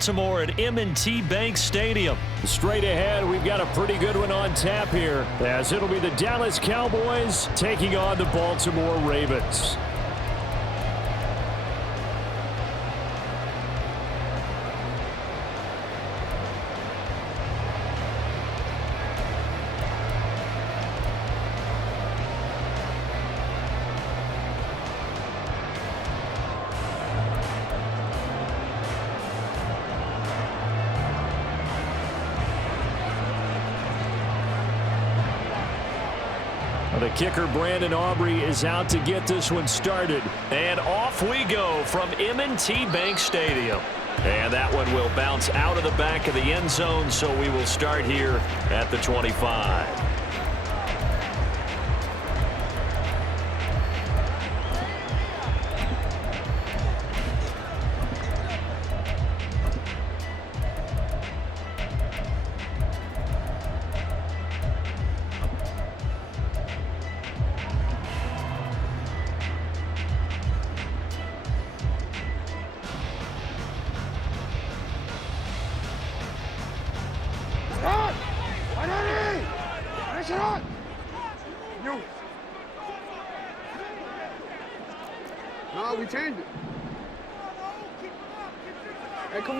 Baltimore at M&T Bank Stadium. Straight ahead, we've got a pretty good one on tap here, as it'll be the Dallas Cowboys taking on the Baltimore Ravens. The kicker, Brandon Aubrey, is out to get this one started. And off we go from M&T Bank Stadium. And that one will bounce out of the back of the end zone, so we will start here at the 25.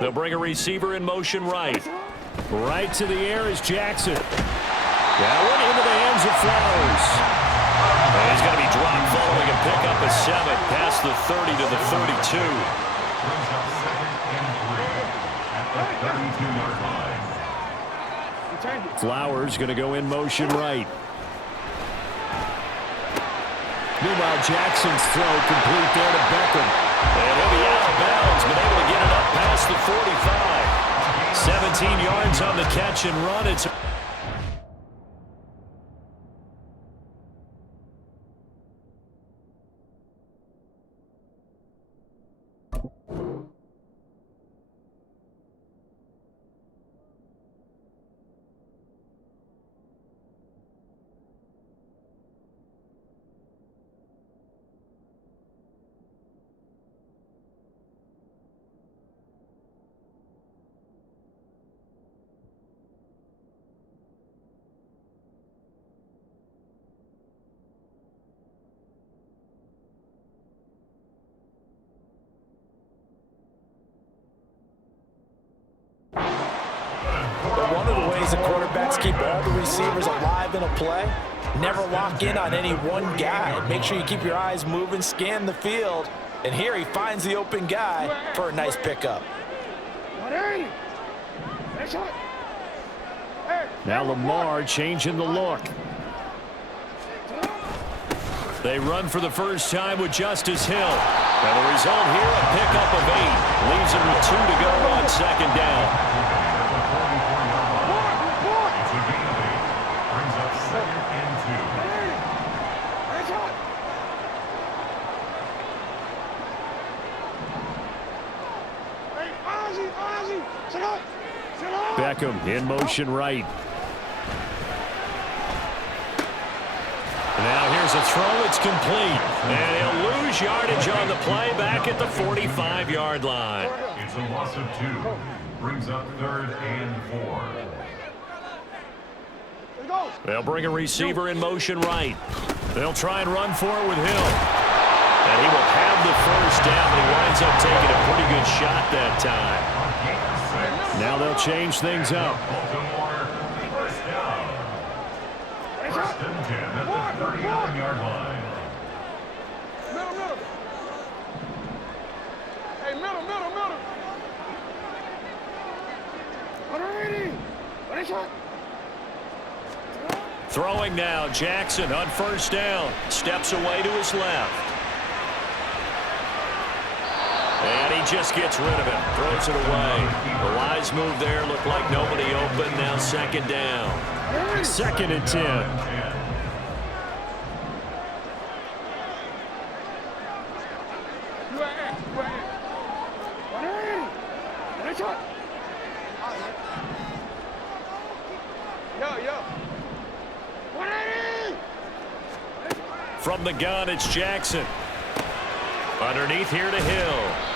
They'll bring a receiver in motion right. Right to the air is Jackson. That one into the hands of Flowers. And he's going to be dropped following a pickup of 7 past the 30 to the 32. Flowers going to go in motion right. Meanwhile, Jackson's throw complete there to Beckham. And he'll be out of bounds, but able to get it up past the 45. 17 yards on the catch and run. It's One of the ways the quarterbacks keep all the receivers alive in a play, never lock in on any one guy. Make sure you keep your eyes moving, scan the field, and here he finds the open guy for a nice pickup. Now Lamar changing the look. They run for the first time with Justice Hill. And the result here, a pickup of 8. Leaves him with 2 to go on second down. Beckham in motion right. Now here's a throw. It's complete. And he'll lose yardage on the play back at the 45-yard line. It's a loss of 2. Brings up 3rd and 4. They'll bring a receiver in motion right. They'll try and run for it with Hill. And he will have the first down. He winds up taking a pretty good shot that time. Now they'll change things up. Baltimore, first down. 1st and 10 at the 39-yard line. Middle. Hey, middle. Throwing now, Jackson on first down. Steps away to his left. And he just gets rid of it. Throws it away. The wise move there. Looked like nobody open. Now second down. 2nd and 10. From the gun, it's Jackson. Underneath here to Hill.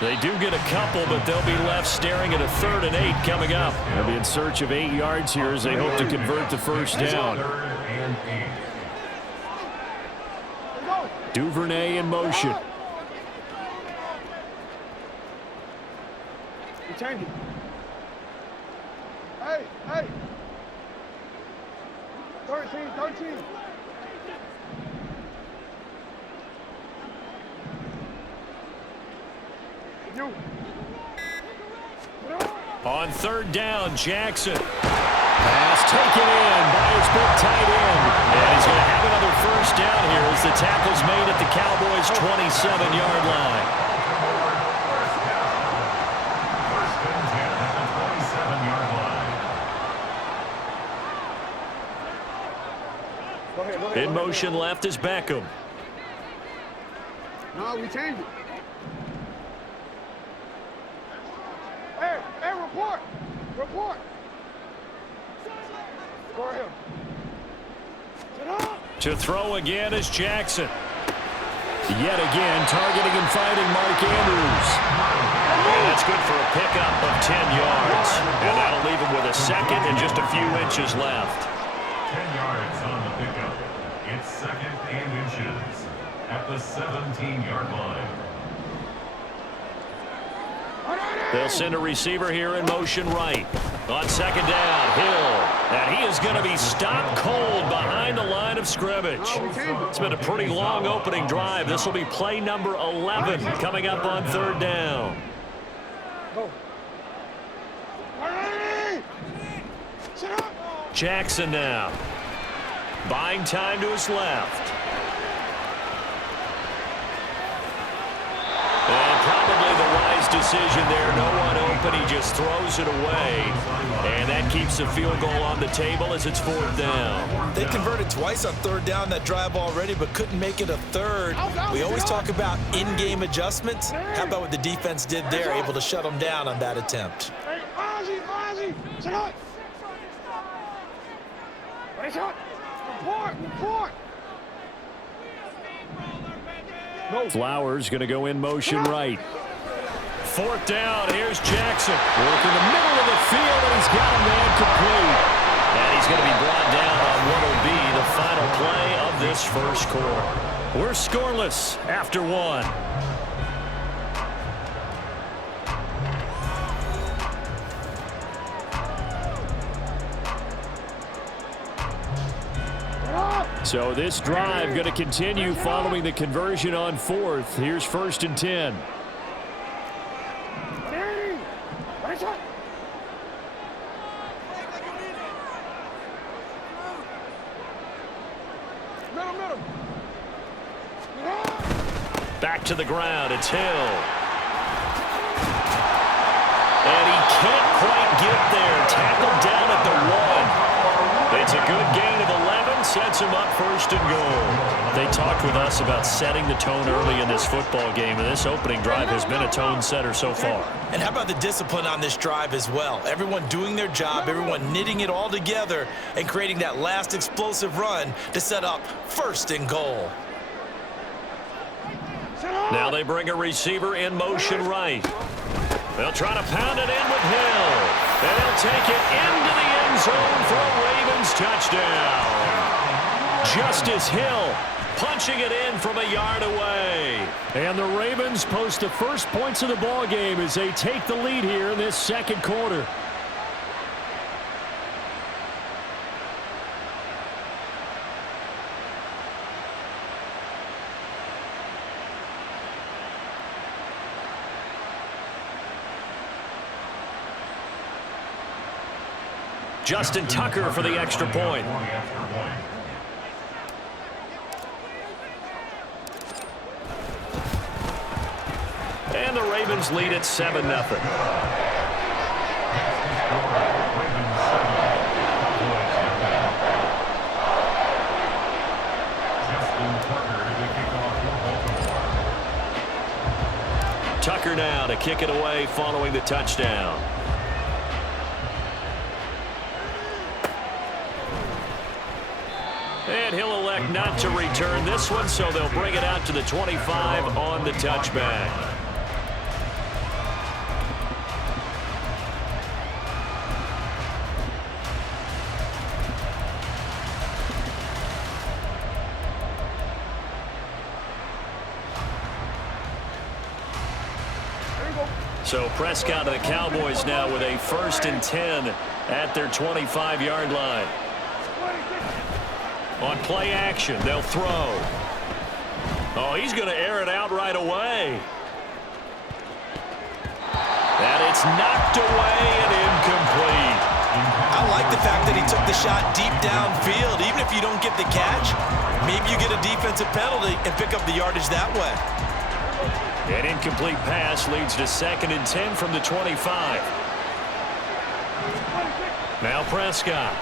They do get a couple, but they'll be left staring at a 3rd and 8 coming up. They'll be in search of 8 yards here as they hope to convert the first down. Duvernay in motion. You change it. Hey, hey. 13. You. On 3rd down, Jackson. Pass taken in by his big tight end. And he's going to have another first down here as the tackle's made at the Cowboys' 27-yard line. First and 10 at the 27-yard line. Go ahead. In motion left is Beckham. No, we change it. Hey, report. Go ahead. To throw again is Jackson. Yet again, targeting and finding Mark Andrews. And that's good for a pickup of 10 yards. And that'll leave him with a second and just a few inches left. 10 yards on the pickup. It's 2nd and inches at the 17-yard line. They'll send a receiver here in motion right. On 2nd down, Hill. And he is going to be stopped cold behind the line of scrimmage. It's been a pretty long opening drive. This will be play number 11 coming up on 3rd down. Jackson now. Buying time to his left. And probably the wise decision there. No one open. He just throws it away. And that keeps the field goal on the table as it's 4th down. They converted twice on 3rd down that drive already, but couldn't make it a 3rd. We always talk about in-game adjustments. How about what the defense did there, able to shut them down on that attempt? Hey, Ozzy, sit up. Report. Flowers going to go in motion right. 4th down, here's Jackson. Working the middle of the field, and he's got a man complete. And he's going to be brought down on what will be the final play of this first quarter. We're scoreless after 1. So this drive going to continue following the conversion on 4th. Here's 1st and 10. Back to the ground, it's Hill. And he can't quite get there. Tackled down at the 1. It's a good gain of 11, sets him up 1st and goal. They talked with us about setting the tone early in this football game, and this opening drive has been a tone setter so far. And how about the discipline on this drive as well? Everyone doing their job, everyone knitting it all together and creating that last explosive run to set up 1st and goal. Now they bring a receiver in motion right. They'll try to pound it in with Hill. And they'll take it into the end zone for a Ravens touchdown. Justice Hill punching it in from a yard away. And the Ravens post the first points of the ball game as they take the lead here in this second quarter. Justin Tucker for the extra point. And the Ravens lead at 7-0. Tucker now to kick it away following the touchdown. And he'll elect not to return this one, so they'll bring it out to the 25 on the touchback. So Prescott of the Cowboys now with a 1st and 10 at their 25-yard line. On play action, they'll throw. Oh, he's going to air it out right away. And it's knocked away and incomplete. I like the fact that he took the shot deep downfield. Even if you don't get the catch, maybe you get a defensive penalty and pick up the yardage that way. An incomplete pass leads to 2nd and 10 from the 25. Now Prescott.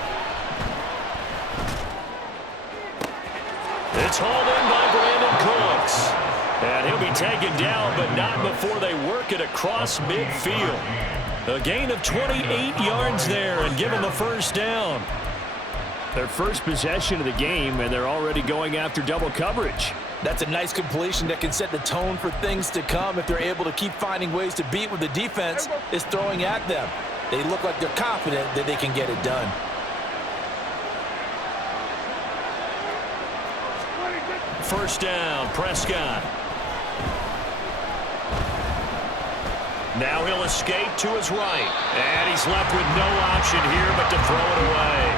It's hauled in by Brandon Cooks. And he'll be taken down, but not before they work it across midfield. A gain of 28 yards there and given the 1st down. Their first possession of the game, and they're already going after double coverage. That's a nice completion that can set the tone for things to come if they're able to keep finding ways to beat what the defense is throwing at them. They look like they're confident that they can get it done. First down, Prescott. Now he'll escape to his right. And he's left with no option here but to throw it away.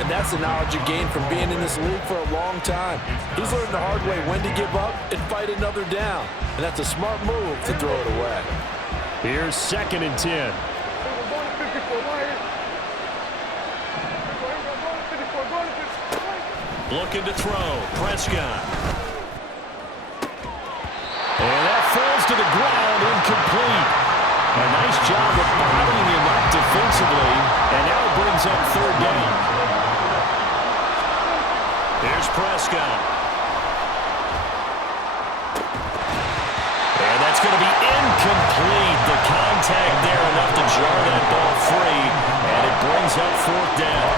And that's the knowledge you gain from being in this league for a long time. He's learned the hard way when to give up and fight another down. And that's a smart move to throw it away. Here's 2nd and 10. Looking to throw, Prescott. And that falls to the ground, incomplete. A nice job of bottling him up defensively, and now it brings up 3rd down. Here's Prescott. And that's going to be incomplete. The contact there enough to jar that ball free, and it brings up 4th down.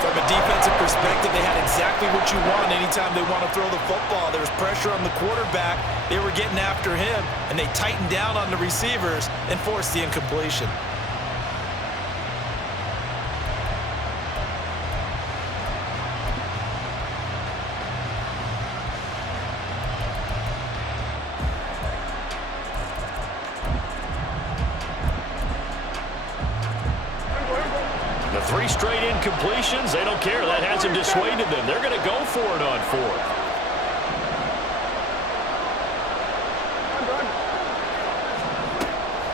From a defensive perspective, they had exactly what you want anytime they want to throw the football. There was pressure on the quarterback. They were getting after him, and they tightened down on the receivers and forced the incompletion. The 3 straight incompletions, they don't care. That hasn't dissuaded them. They're going to go for it on 4th.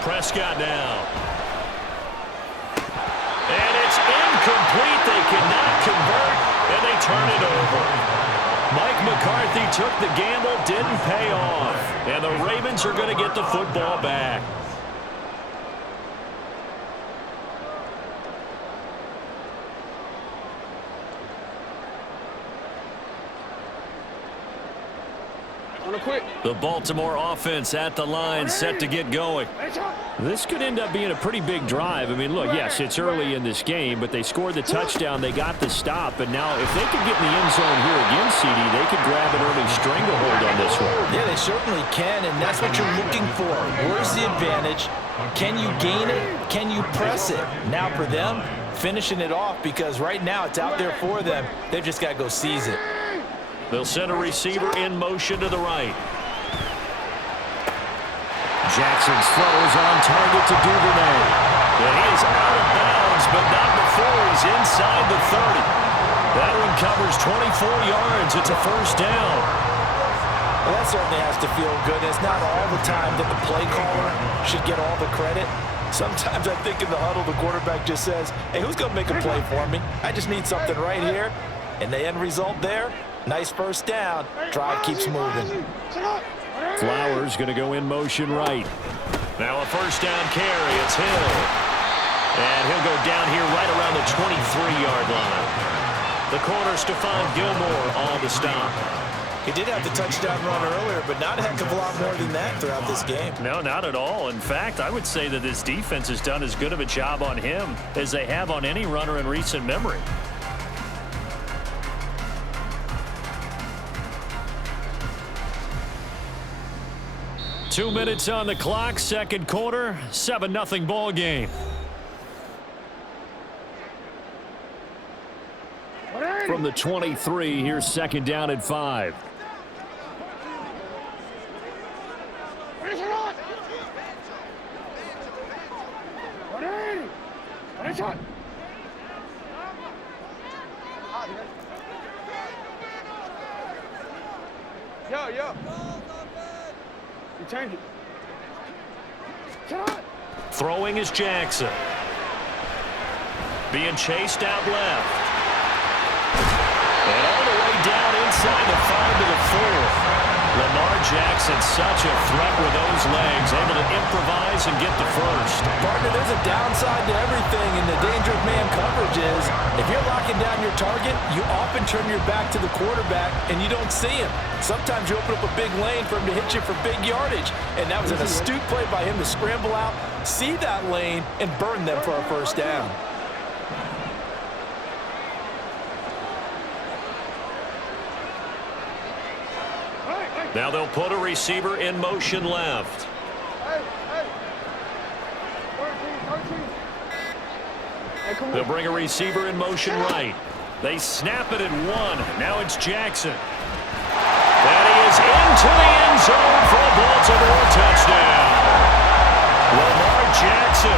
Prescott now. And it's incomplete. They cannot convert, and they turn it over. Mike McCarthy took the gamble, didn't pay off. And the Ravens are going to get the football back. The Baltimore offense at the line, set to get going. This could end up being a pretty big drive. I mean, look, yes, it's early in this game, but they scored the touchdown. They got the stop. And now if they could get in the end zone here again, CD, they could grab an early stranglehold on this one. Yeah, they certainly can, and that's what you're looking for. Where's the advantage? Can you gain it? Can you press it? Now for them, finishing it off, because right now it's out there for them. They've just got to go seize it. They'll send a receiver in motion to the right. Jackson's throw is on target to Duvernay. And he is out of bounds, but not before he's inside the 30. That one covers 24 yards. It's a 1st down. Well, that certainly has to feel good. It's not all the time that the play caller should get all the credit. Sometimes I think in the huddle, the quarterback just says, hey, who's going to make a play for me? I just need something right here. And the end result there, nice 1st down. Drive keeps moving. Flowers going to go in motion right. Now a 1st down carry. It's Hill. And he'll go down here right around the 23-yard line. The corner, Stephon Gilmore, on the stop. He did have the touchdown run earlier, but not a heck of a lot more than that throughout this game. No, not at all. In fact, I would say that this defense has done as good of a job on him as they have on any runner in recent memory. Two minutes on the clock, 2nd quarter, 7-0 ball game. From the 23, here's 2nd down and 5. Headshot. Yo. You change it. Shot. Throwing is Jackson. Being chased out left. And all the way down inside the 5 to the 4. Lamar Jackson, such a threat with those legs, able to improvise and get the first. Partner, there's a downside to everything, and the danger of man coverage is if you're locking down your target, you often turn your back to the quarterback and you don't see him. Sometimes you open up a big lane for him to hit you for big yardage, and that was an astute play by him to scramble out, see that lane, and burn them for a first down. Now they'll put a receiver in motion left. Hey. 13. They'll bring a receiver in motion right. They snap it at 1. Now it's Jackson. And he is into the end zone for a Baltimore touchdown. Lamar Jackson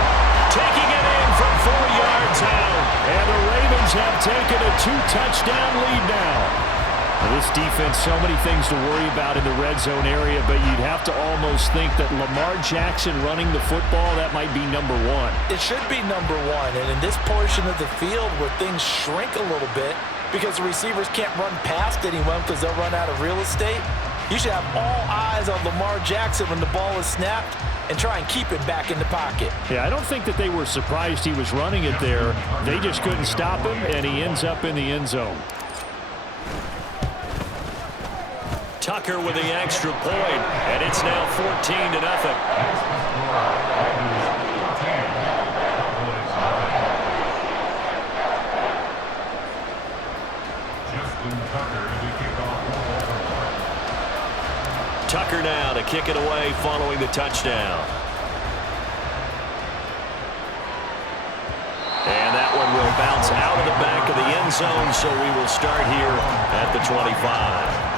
taking it in from 4 yards out. And the Ravens have taken a 2-touchdown lead now. This defense, so many things to worry about in the red zone area, but you'd have to almost think that Lamar Jackson running the football, that might be number 1. It should be number 1, and in this portion of the field where things shrink a little bit because the receivers can't run past anyone because they'll run out of real estate, you should have all eyes on Lamar Jackson when the ball is snapped and try and keep it back in the pocket. Yeah, I don't think that they were surprised he was running it there. They just couldn't stop him, and he ends up in the end zone. Tucker with the extra point, and it's now 14-0. Tucker now to kick it away following the touchdown. And that one will bounce out of the back of the end zone, so we will start here at the 25.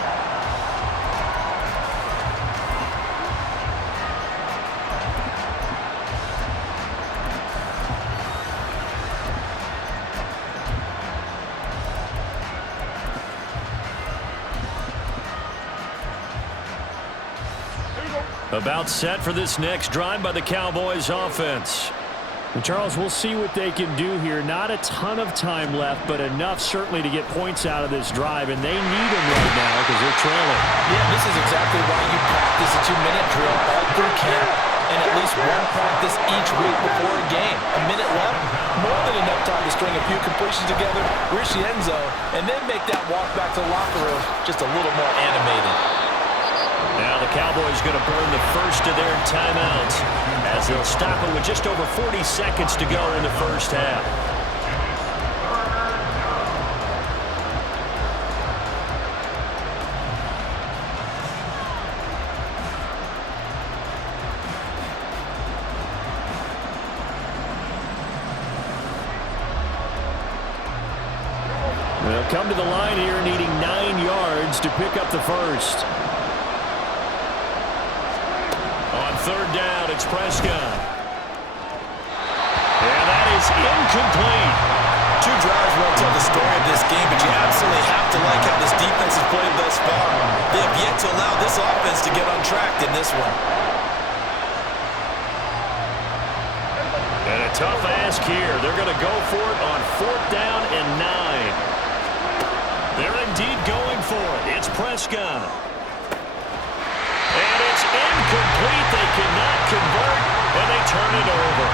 About set for this next drive by the Cowboys offense. And Charles, we'll see what they can do here. Not a ton of time left, but enough certainly to get points out of this drive, and they need them right now because they're trailing. Yeah, this is exactly why you practice a 2-minute drill all through camp and at least one practice each week before a game. A minute left, more than enough time to string a few completions together, reach the end zone, and then make that walk back to the locker room just a little more animated. Now the Cowboys going to burn the first of their timeouts as they'll stop it with just over 40 seconds to go in the first half. They'll come to the line here needing 9 yards to pick up the first. On third down, it's Prescott. And that is incomplete. 2 drives won't tell the story of this game, but you absolutely have to like how this defense has played thus far. They have yet to allow this offense to get untracked in this one. And a tough ask here. They're going to go for it on 4th down and 9. They're indeed going for it. It's Prescott. And it's incomplete. They cannot convert, and they turn it over.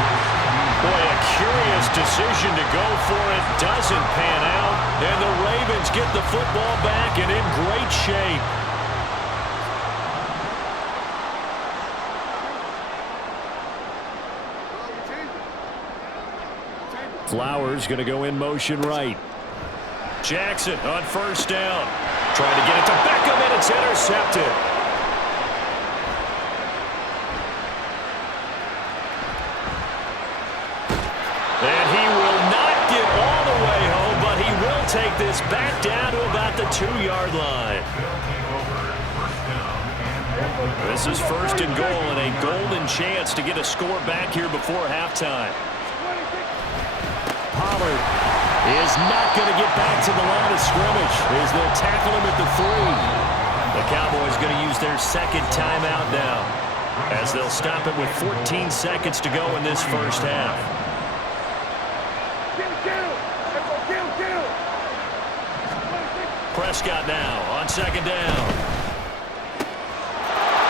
Boy, a curious decision to go for it. Doesn't pan out, and the Ravens get the football back and in great shape. Flowers going to go in motion right. Jackson on first down. Trying to get it to Beckham, and it's intercepted. And he will not get all the way home, but he will take this back down to about the 2-yard line. This is 1st and goal, and a golden chance to get a score back here before halftime. Pollard is not going to get back to the line of scrimmage as they'll tackle him at the 3. The Cowboys going to use their second timeout now as they'll stop it with 14 seconds to go in this first half. Prescott now on second down.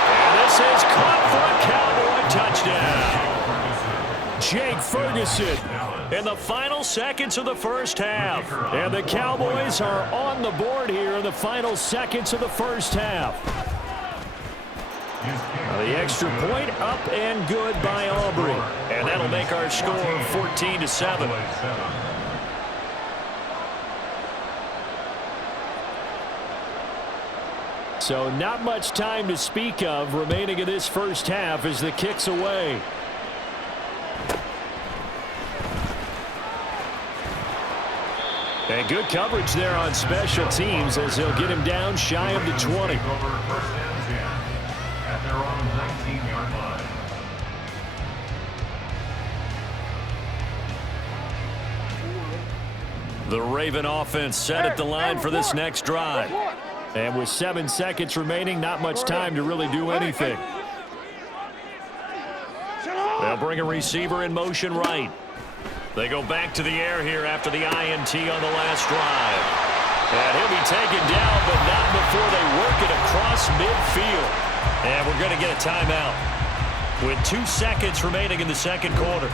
And this is caught for a Cowboy touchdown. Jake Ferguson in the final seconds of the first half. And the Cowboys are on the board here in the final seconds of the first half. The extra point up and good by Aubrey. And that'll make our score 14-7. So not much time to speak of remaining in this first half as the kick's away. And good coverage there on special teams as they'll get him down shy of the 20. At their own 19-yard line. The Raven offense set at the line for this next drive. And with 7 seconds remaining, not much time to really do anything. They'll bring a receiver in motion right. They go back to the air here after the INT on the last drive. And he'll be taken down, but not before they work it across midfield. And we're going to get a timeout with 2 seconds remaining in the second quarter.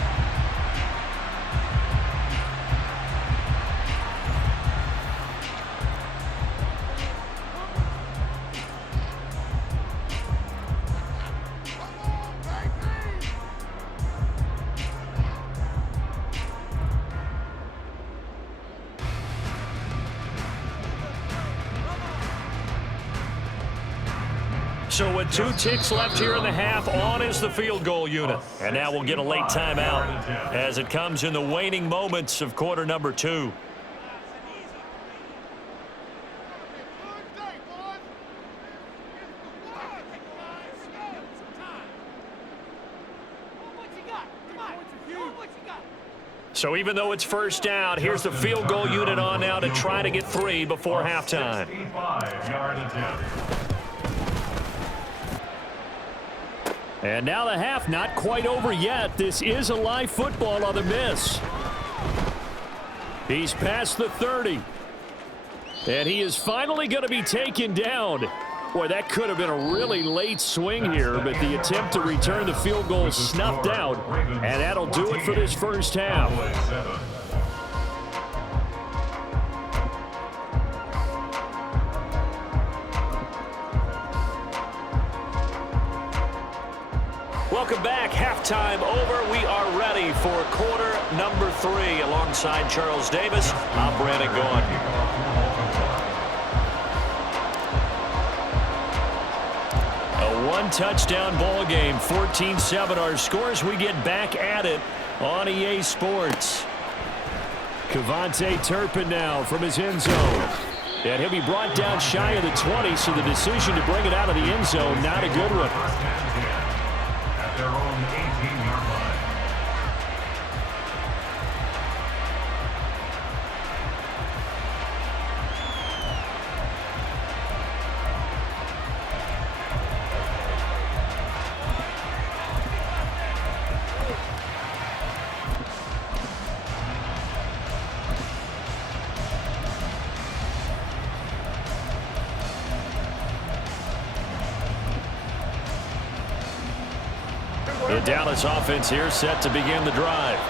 So with 2 ticks left here in the half, on is the field goal unit. And now we'll get a late timeout as it comes in the waning moments of quarter number 2. So even though it's first down, here's the field goal unit on now to try to get 3 before halftime. 65-yard attempt. And now the half not quite over yet. This is a live football on the miss. He's past the 30. And he is finally going to be taken down. Boy, that could have been a really late swing here, but the attempt to return the field goal is snuffed out, and that'll do it for this first half. Welcome back. Halftime over. We are ready for quarter number 3. Alongside Charles Davis, I'm Brandon Gaughan. A 1-touchdown ball game, 14-7 our scores. We get back at it on EA Sports. Kevontae Turpin now from his end zone. And he'll be brought down shy of the 20, so the decision to bring it out of the end zone, not a good one. Their own 18-yard line. The Dallas offense here set to begin the drive.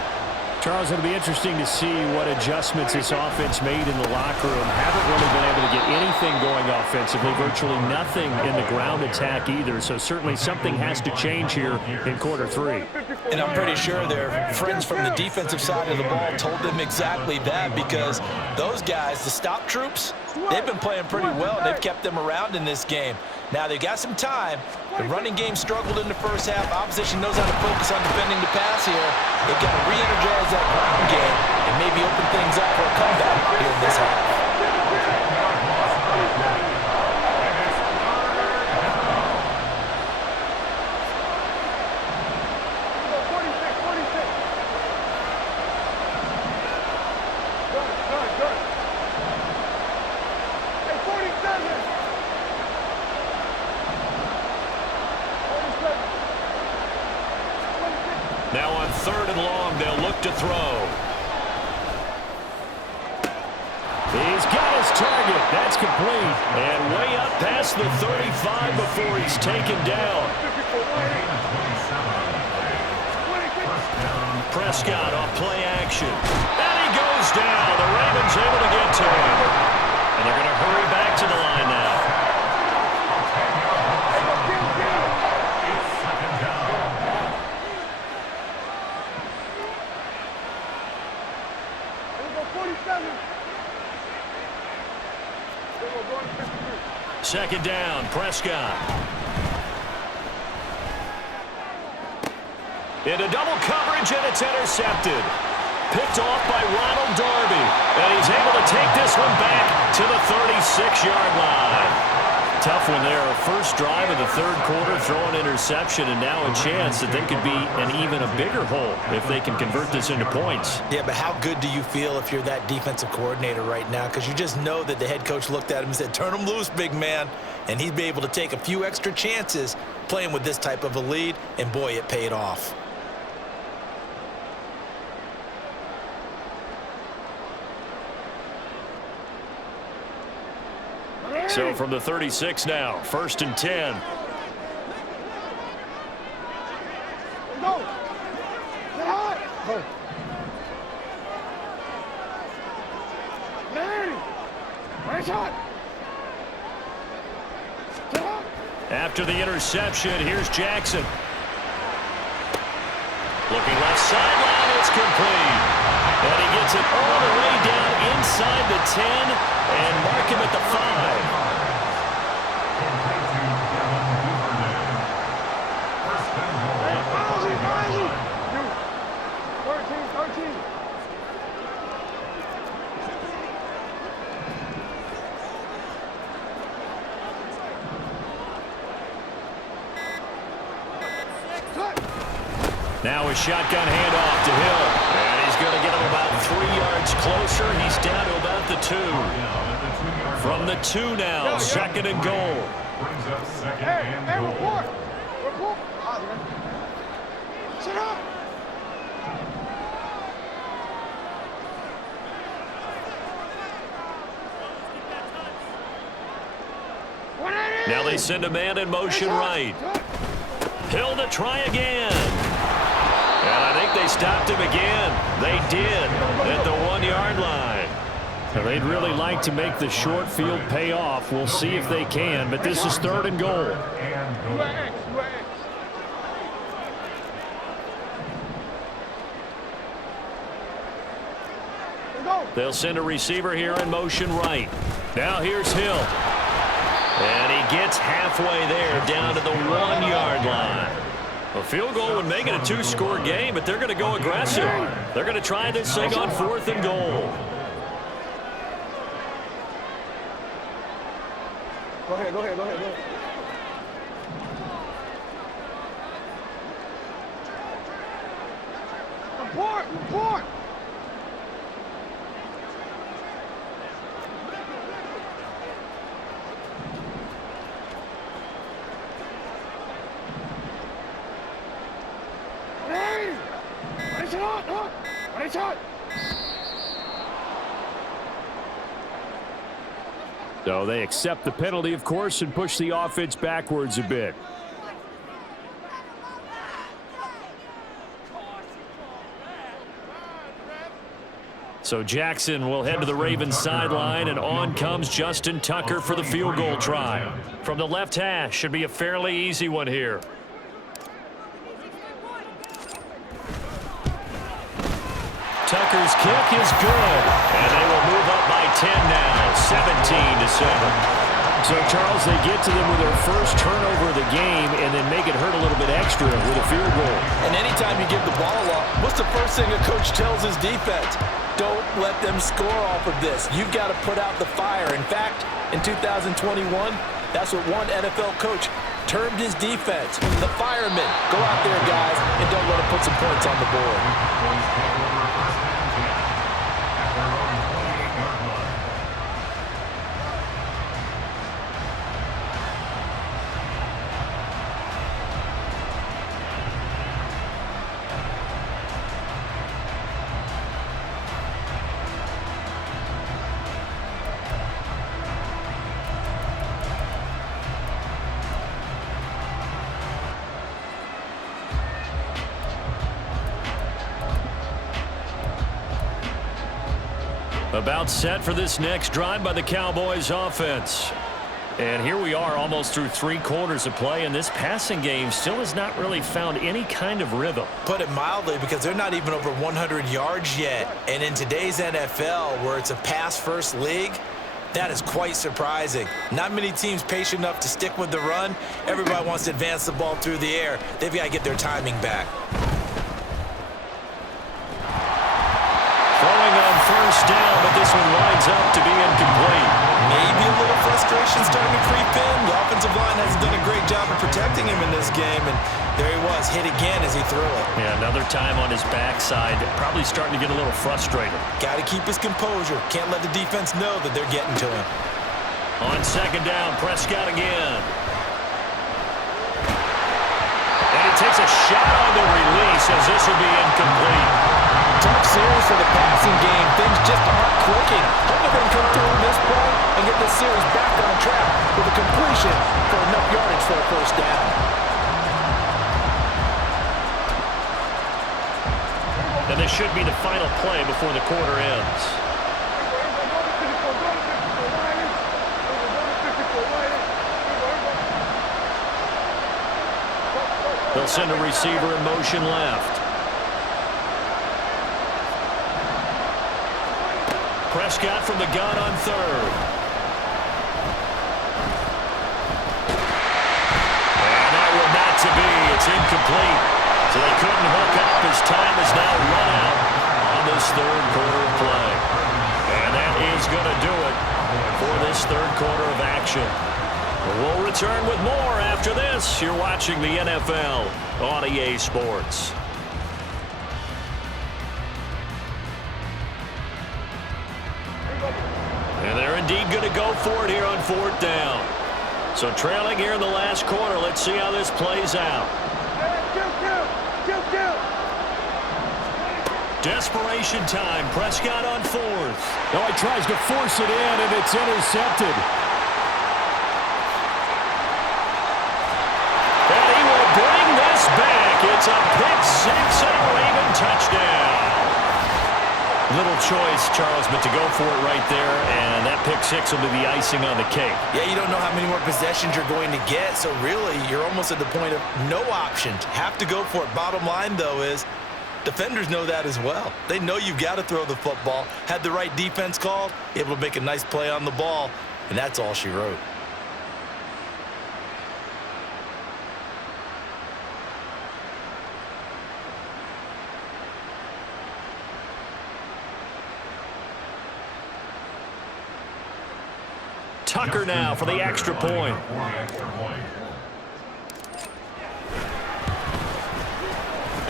Charles, it'll be interesting to see what adjustments this offense made in the locker room. Haven't really been able to get anything going offensively, virtually nothing in the ground attack either. So certainly something has to change here in quarter 3. And I'm pretty sure their friends from the defensive side of the ball told them exactly that, because those guys, the stop troops, they've been playing pretty well. They've kept them around in this game. Now they've got some time. The running game struggled in the first half. Opposition knows how to focus on defending the pass here. They've got to re-energize that ground game and maybe open things up for a comeback here in this half. long. They'll look to throw. He's got his target. That's complete. And way up past the 35 before he's taken down. Prescott off play action. And he goes down. The Ravens able to get to him. And they're going to hurry back to the line now. It's second down. Second down, Prescott. Into double coverage, and it's intercepted. Picked off by Ronald Darby. And he's able to take this one back to the 36-yard line. Tough one there. First drive of the third quarter, throw an interception, and now a chance that they could be an even a bigger hole if they can convert this into points. Yeah, but how good do you feel if you're that defensive coordinator right now? Because you just know that the head coach looked at him and said, turn him loose, big man. And he'd be able to take a few extra chances playing with this type of a lead, and boy, it paid off. So from the 36 now, 1st and 10. Go. Get hot. Go. Larry. Nice shot. Get hot. After the interception, here's Jackson. Looking left sideline, it's complete. And he gets it all the way down inside the 10 and mark him at the 5. Now a shotgun handoff to Hill. And he's going to get him about 3 yards closer. He's down to about the 2. From the 2 now, 2nd and goal. Brings up second and goal. Report. Report. Sit up. Now they send a man in motion right. Hill to try again. And I think they stopped him again. They did at the 1-yard line. Well, they'd really like to make the short field pay off. We'll see if they can, but this is 3rd and goal. They'll send a receiver here in motion right. Now here's Hill. And he gets halfway there down to the 1-yard line. A field goal would make it a 2-score game, but they're going to go aggressive. They're going to try this thing on 4th and goal. Go ahead, go ahead, go ahead, go ahead. Report, report. Hey! Nice shot, huh? Nice shot. So they accept the penalty, of course, and push the offense backwards a bit. So Jackson will head to the Ravens sideline, and on comes Justin Tucker for the field goal try. From the left hash, should be a fairly easy one here. Tucker's kick is good, and they will move up by 10 now, 17-7. So, Charles, they get to them with their first turnover of the game and then make it hurt a little bit extra with a field goal. And anytime you give the ball up, what's the first thing a coach tells his defense? Don't let them score off of this. You've got to put out the fire. In fact, in 2021, that's what one NFL coach termed his defense. The firemen. Go out there, guys, and don't let them put some points on the board. About set for this next drive by the Cowboys offense. And here we are almost through 3 quarters of play, and this passing game still has not really found any kind of rhythm. Put it mildly, because they're not even over 100 yards yet. And in today's NFL, where it's a pass-first league, that is quite surprising. Not many teams patient enough to stick with the run. Everybody wants to advance the ball through the air. They've got to get their timing back. Throwing on first down, but this one winds up to be incomplete. Maybe a little frustration starting to creep in. The offensive line hasn't done a great job of protecting him in this game, and there he was, hit again as he threw it. Yeah, another time on his backside, probably starting to get a little frustrated. Got to keep his composure. Can't let the defense know that they're getting to him. On second down, Prescott again. And he takes a shot on the release as this will be incomplete. Tough series for the passing game. Things just aren't clicking. Hoping they can come through on this play and get this series back on track with a completion for enough yardage for a first down. And this should be the final play before the quarter ends. They'll send a receiver in motion left. Prescott from the gun on third. And that will not to be. It's incomplete. So they couldn't hook up. His time is now run out on this third quarter of play. And that is going to do it for this third quarter of action. We'll return with more after this. You're watching the NFL on EA Sports. And they're indeed going to go for it here on fourth down. So trailing here in the last quarter. Let's see how this plays out. Desperation time. Prescott on fourth. Oh, he tries to force it in, and it's intercepted. And he will bring this back. It's a pick six and a Raven touchdown. Little choice, Charles, but to go for it right there, and that pick six will be the icing on the cake. Yeah, you don't know how many more possessions you're going to get, so really you're almost at the point of no options. Have to go for it. Bottom line, though, is defenders know that as well. They know you've got to throw the football. Had the right defense called, able to make a nice play on the ball, and that's all she wrote. Tucker now for the extra point.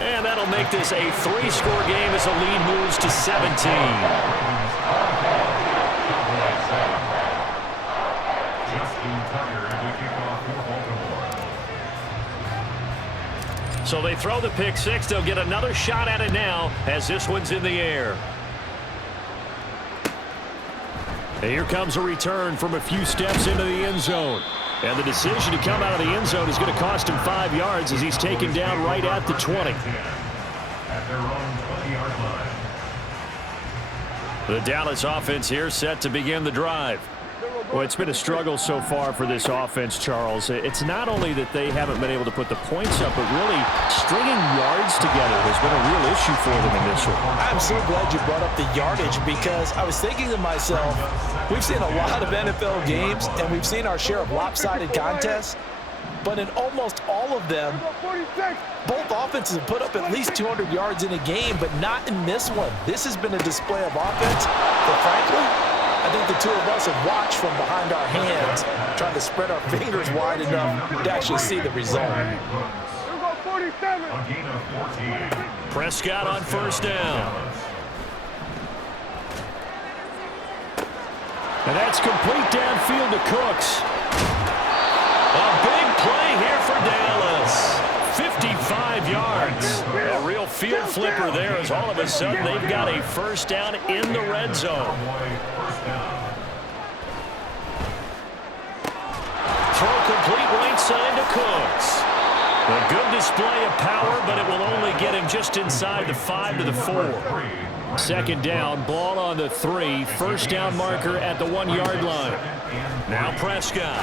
And that'll make this a 3-score game as the lead moves to 17. So they throw the pick six. They'll get another shot at it now as this one's in the air. And here comes a return from a few steps into the end zone. And the decision to come out of the end zone is going to cost him 5 yards as he's taken down right at the 20. At their own 20-yard line. The Dallas offense here set to begin the drive. Well, it's been a struggle so far for this offense, Charles. It's not only that they haven't been able to put the points up, but really stringing yards together has been a real issue for them in this one. I'm so glad you brought up the yardage, because I was thinking to myself, we've seen a lot of NFL games, and we've seen our share of lopsided contests, but in almost all of them, both offenses have put up at least 200 yards in a game, but not in this one. This has been a display of offense that, frankly, I think the two of us have watched from behind our hands, trying to spread our fingers wide enough to actually see the result. Prescott on first down. And that's complete downfield to Cooks. A big play here for Dallas. 55 yards. A real field flipper there as all of a sudden they've got a first down in the red zone. Throw complete right side to Cooks. A good display of power, but it will only get him just inside the 5 to the 4. Second down, ball on the 3. First down marker at the 1-yard line. Now Prescott.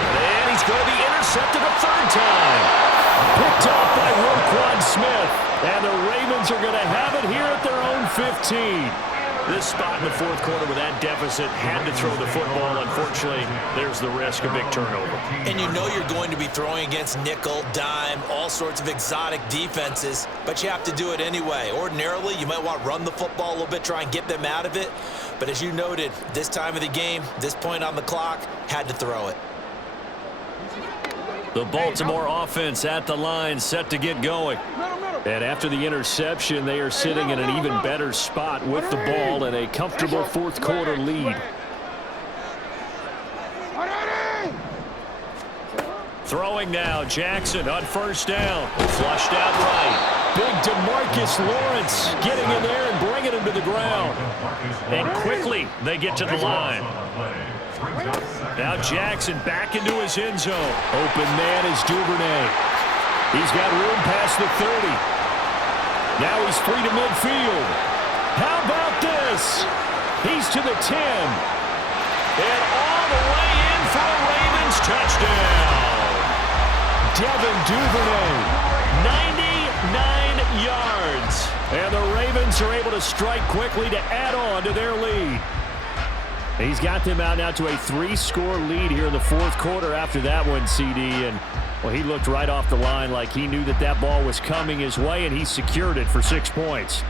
And he's going to be intercepted a third time. Picked off by Roquan Smith. And the Ravens are going to have it here at their own 15. This spot in the fourth quarter with that deficit had to throw the football. Unfortunately, there's the risk of big turnover. And you know you're going to be throwing against nickel, dime, all sorts of exotic defenses, but you have to do it anyway. Ordinarily, you might want to run the football a little bit, try and get them out of it. But as you noted, this time of the game, this point on the clock, had to throw it. The Baltimore offense at the line, set to get going. And after the interception, they are sitting in an even better spot with the ball and a comfortable fourth quarter lead. Throwing now, Jackson on first down. Flushed out right. Big DeMarcus Lawrence getting in there and bringing him to the ground. And quickly, they get to the line. Now Jackson back into his end zone. Open man is Duvernay. He's got room past the 30. Now he's free to midfield. How about this? He's to the 10. And all the way in for a Ravens touchdown. Devin Duvernay. 99 yards. And the Ravens are able to strike quickly to add on to their lead. He's got them out now to a 3-score lead here in the fourth quarter after that one, CD. And, well, he looked right off the line like he knew that that ball was coming his way, and he secured it for 6 points.